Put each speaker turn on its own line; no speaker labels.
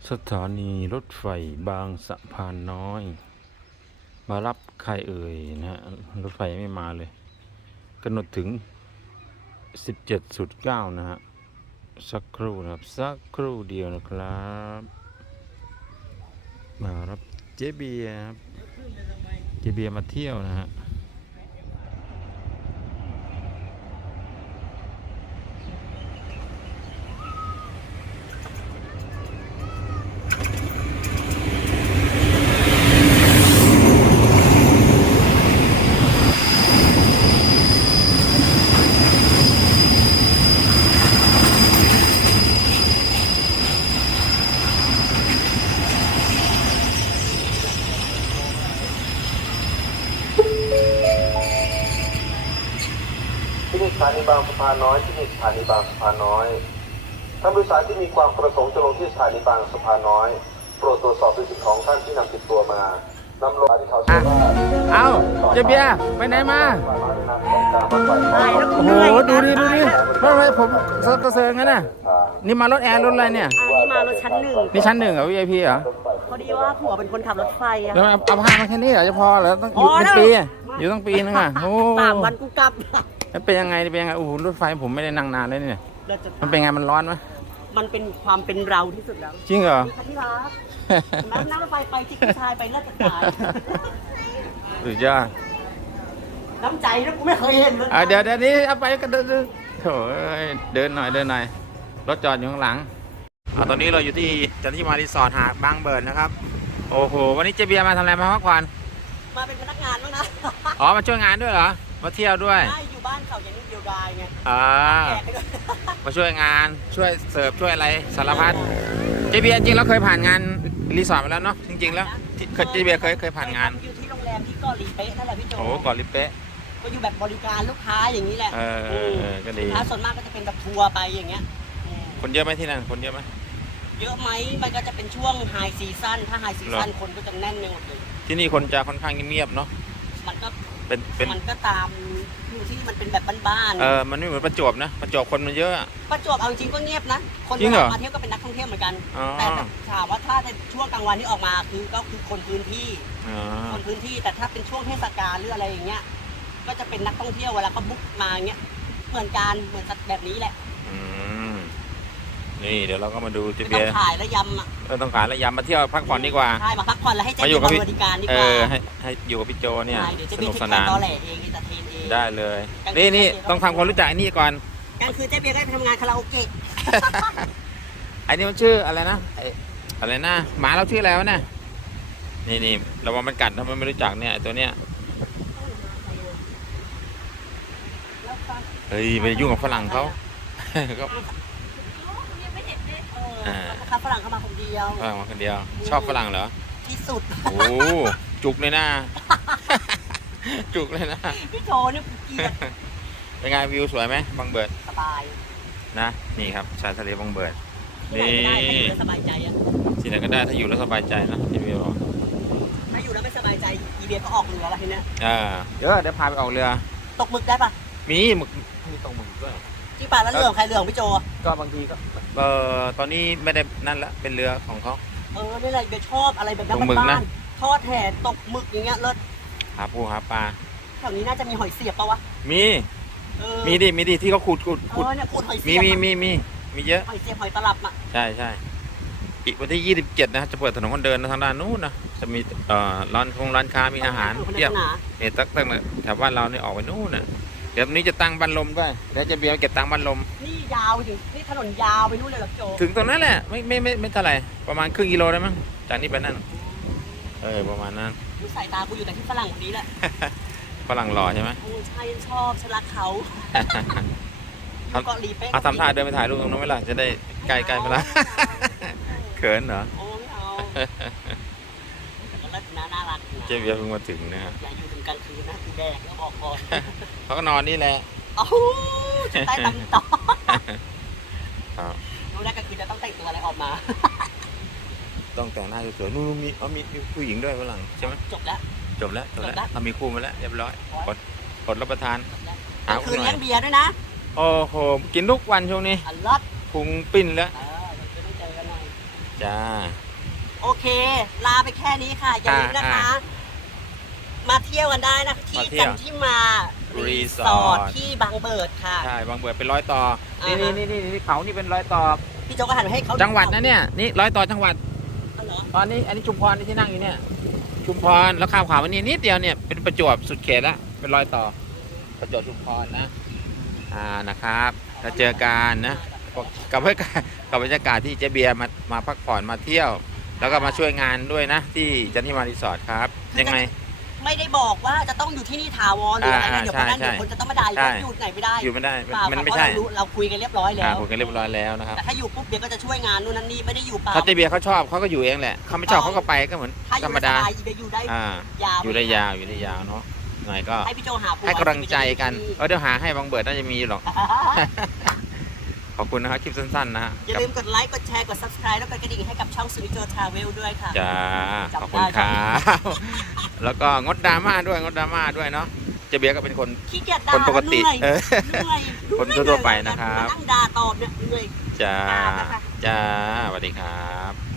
สถานีรถไฟบางสะพานน้อยมารับใครเอ่ยนะฮะรถไฟยังไม่มาเลยกำหนดถึง 17:09 นะฮะสักครู่นะครับสักครู่เดียวนะครับมารับเจเบียครับเจเบียมาเที่ยวนะฮะ
ที่นี่สถานีบางสะพานน้อยที่นี่สถานีบางสะพานน้อยท่านผู้โดยสารที่มีความประสงค์จะลงที่สถานีบางสะพานน้อยโปรดตรวจสอบด้วยสิทธิของท่านที่นำติดตัวมานำลงที่เขาเชื่อว่า
เอาเจเบียไปไหนมาโอ้โหดูดิทำไมผมกระเซิงงั้นน่ะนี่มารถแอร์รถอะไรเนี่ย
นี่มารถชั้นหนึ่ง
นี่ชั้นหนึ่งเหรอ VIP เหรอ
พอดีว่าผัวเป็นคนขับรถไฟอะ
แล้วเอาผ้ามาแค่นี้เหรอจะพอเหรอต้องอยู่เป็นปีอะอยู่ตั้งปีนึงอ่ะโอ้
3 วันกูกลับ
แล้วเป็นยังไงโอ้โหรถไฟผมไม่ได้นั่งนานเลยเนี่ย
เราจะ
มันเป็นไงมันร้อนไหม
มันเป็นความเป็นเราที่สุดแล้ว
จริงเหรอ
นี่ค่ะที่รักนั่งรถไฟไปที่ผู้ชายไปเลิศกาย
สุดยอด
น้ำใจนะกูไม่เคยเห็นเลย
เดี๋ยวนี้เอาไปก็เดินโถ่เดินหน่อยรถจอดอยู่ข้างหลังตอนนี้เราอยู่ที่จันทิมารีสอร์ทหาดบางเบิร์ดนะครับโอ้โหวันนี้เจเบียร์มาทำอะไรมาพักผ่อน
มาเป็นพนักงานบ้างนะ
อ๋อมาช่วยงานด้วยเหรอมาเที่ยวด้วย
ได้อยู่บ้านเขาอย่างนี้เดียวดายไง
แขกมาช่วยงานช่วยเสิร์ฟช่วยอะไรสารพัดเจเบียร์จริงเราเคยผ่านงานรีสอร์ทมาแล้วเนาะจริงๆแล้วเจเบียร์เคยผ่านงาน
อยู่ที่โรงแรมที่เกาหลีเป๊ะนั่นแหละพี่โจ
โอ้ก่อนลิเป๊ะ
ก็อยู่แบบบริการลูกค้าอย่างนี้แหละ
ก็ดี
ลูกค้าส่วนมากก็จะเป็นแบบทัวร์ไปอย่างเงี้ย
คนเยอะไหมที่นั่นคนเยอะไหม
เยอะไหมมันก็จะเป็นช่วงไฮซีซั่นถ้าไฮซีซั่นคนก็จะแน่นไปหมดเลย
ที่นี่คนจะค่อนข้างเงียบๆเนาะ
มันก็
เป็น
มันก็ตามอยู่ที่มันเป็นแบบบ้าน
มันไม่เหมือนประจวบนะประจวบคนมันเยอะอะ
ๆประจวบเอาจริงก็เงียบนะ คน
จริงเหรอ
มาเที่ยวก็เป็นนักท่องเที่ยวเหมือนกัน
อ๋อ
แต่ถามว่าถ้าในช่วงกลางวันที่ออกมาก็คือคนพื้นที่
อ๋อ
คนพื้นที่ แต่ถ้าเป็นช่วงเทศกาลหรืออะไรอย่างเงี้ย ก็จะเป็นนักท่องเที่ยวเวลาเขาบุ๊กมาอย่างเงี้ย เหมือนกันเหมือนแบบนี้แหละ
อืมนี่เดี๋ยวเราก็มาดูเจ
ไม่
เบี
ต้
ย
อง
ร์
ขายแล้วยำอ่ะ
ต้องการระยำมาเที่ยวพักผ่อนดีกว่า
ใช่มาพักผ่อนแล้วให้เจ๊
มาอยู่
เบีย
กับ
ร์
พี่
บริการดีกว่า
ให้อยู่กับพี่โจเนี่ย
ใช่เดี๋ยวเจ๊
ส
เบีย
นุ
ร์
ก
ที่
ส
ขาย
นาน
ตอแหลเองอินเตอร์เทนเอง
ได้เลย
กลางคืน
นี่
เจ๊เบียร์
ต้องทำความรู้จักไอ้นี่ก่อน
กลางคืนเจ๊เบียร์ก็ไปทำงานคาราโอเกะ
ไอ้นี่มันชื่ออะไรนะอะไรนะหมาเราชื่ออะไรวะเนี่ยนี่ระวังมันกัดถ้ามันไม่รู้จักเนี่ยไอ้ตัวเนี้ยเฮ้ยไปยุ่งกับฝรั่งเขา ก็
ลูกค้าฝรั่งเข้ามาคนเดียว
ฝรั่งมาคนเดียว ชอบฝรั่งเหรอ
ที่สุด
โอ้จุกเลยนะ จุกเลยนะ
พี่โจเนี่ยเกลียด
เป็นไงวิวสวยไหมบางเบิด
สบาย
นะนี่ครับชายทะเลบางเบิด
ที่ไหนก็ได้ถ้าอยู่แล้วสบายใจอะ
ที่ไหนก็ได้ถ้าอยู่แล้วสบายใจนะที่วิวบอก
ถ้าอยู่แล้วไม่สบายใจอีเบียร์ก็ออกเรือแล้วทีเนี้ย
เดี๋ยวพาไปออกเรือ
ตกหมึกได้ปะ
มีหมึกมีตรงหมึกด้วย
ที่ป่าแล้วเรือของใครเรือของพี่โจอะ
ก็บางทีก็ตอนนี้ไม่ได้นั่นละเป็นเรือของเขา
นี่แหละเบียร์ชอบอะไรแบบนั้น
ตกหมึกนะ
บ้านๆทอดแห่ตกหมึกอย่างเงี้ยเลิศ
หาปูหาปลา
แถวนี้น่าจะมีหอยเสียบปะวะ
มี
เออ
มีดิที่เขาขุด
เนี่ยขุดหอยเสี
มี
ยบ
มีเยอะ
หอยเสียบหอยตลับอะ
ใช่อีกวันที่ 27 นะจะเปิดถนนคนเดินทางด้านนู้นนะจะมีร้านค้ามีอาหารเทียบเนี่ยตั้งแถวบ้านเราเนี่ยออกไปนู้นน่ะเดี๋ยวนี้จะตั้งบันลมด้วยแล้วจะเบียร์เก็บตังค์บันลม
นี่ยาวถึงนี่ถนนยาวไปนู่นเลยเหรอพี่โจ
ถึงตรงนั้นแหละไม่เท่าไหร่ประมาณครึ่งกิโลได้มั้งจากนี้ไปนั่นประมาณนั้น
กูสายตากูอยู่แต่ที่ฝรั่งคนนี้แหละ
ฝรั่งหล่อใช่ไหม
โอ้ใช่ชอบฉันรักเขาเกาะลีเป๊ะ
เอาทำท่าเดินไปถ่ายรูปตรงนู้นไหมล่ะจะได้ใกล้ๆไปละเขินเหรอ
โอ้ไม่เอาแต่ก็น่ารักนะ
เจ๊เบียร์เพิ่งมาถึงนะฮะ
อย่าอยู่ถึงกลางคืนนะคือแดงแล้วบอกก่อน
เขาก็นอนนี่แหละ
โอ้โหจะได้ตังค์ต่อ
ครับ
รู้แล้วกลางคืนจะต้องแต่งตัวอะไรออกมา
ต้องแต่งหน้าสวยๆนู่นมีผู้หญิงด้วยฝรั่งใช่ไหม
จบแล้ว
จบแล้วเรามีคู่มาแล้วเรียบร้อยกดรับประทาน
กลางคืนเลี้ยงเบียร์ด้วยนะ
โอ้โหกินทุกวันช่วงนี้
อัลลอด
พุงปิ้นแล้ว
มันจะได้เจอกันหน่อย
จ้า
โอเค ลาไปแค่นี้ค่ะ อย่าลืมนะคะ มาเที่ยวกันได้นะที่จันทิมารีสอร์ทที่บางเบิดค่ะ
ใช่บางเบิดเป็นร้อยต่อ
อ่า
นี่
ฮะ
นี่เขานี่เป็นร้อยต่อ
พี่โจก็หันไปให้เขา
จังหวัดนะเนี่ยนี่ร้อยต่อจังหวัด
เอาเหรอ
ตอนนี้อันนี้ชุมพรที่นั่งอยู่เนี่ย ชุมพรแล้วข้าวขาววันนี้นิดเดียวเนี่ยเป็นประจวบสุดเขตละเป็นร้อยต่อประจวบชุมพรนะนะครับแล้วเจอกันนะกับบรรยากาศที่เจเบียร์มาพักผ่อนมาเที่ยว แล้วก็มาช่วยงานด้วยนะ ที่จันทิมารีสอร์ทครับยังไง
ไม่ได้บอกว่าจะต้องอยู่ที่นี่ถาวรหรืออะไรนะเดี๋ยวคนนั้น
ใช่
เดี๋ยวคนจะต้องมาด่าอีก
ใช่
ว่าอยู่ไหนไม่ได้
อยู่ไม่ได้
เปล่า
มัน
ค่ะ
ไม่
เพราะ
ใช่
เราคุยกันเรียบร้อยแล้ว
คุยกันเรียบร้อยแล้วนะครับ
แต่ถ้าอยู่ปุ๊บเดี๋ยวก็จะช่วยงานนู่นนั่นนี่ไม่ได้อยู่เปล่า
ถ้าเจเบียร์เขาชอบเขาก็อยู่เองแหละเขาไม่ชอบเขาก็ไปก็เหมือน
ถ้าอ
ธร
ยู่
รมดา
สบายจะอยู่ได้ ยาว
อยู่ได้ยาวอยู่ได้ยาวเนาะหน่อยก็
ให้พี่โจหาผัว
ให้กำลังใจกันเดี๋ยวหาให้บางเบิดน่าจะมีหรอก ขอบคุณนะครับคลิปสั้นๆนะฮะ
อย่าลืมกดไลค์กดแชร์กด subscribe แล้วกดกระดิ่งให้กับช่องสุนิโจทราเวลด้วยค่ะ
จ้า
จับ
ขอบคุณค
ได้
รับ แล้วก็งดดราม่าด้วยงดดราม่าด้วยเนาะเจเบียร์ก็เป็นคน
ขี้เกียจด่า
คนปกติ
เหนื่อย
เออ
เหนื่อย
คนทั่วๆไปนะครับ
มานั่งด่าตอบเนี่ยเหนื่อย
จ้า
ตามนะคะ
จ้าสวัสดีครับ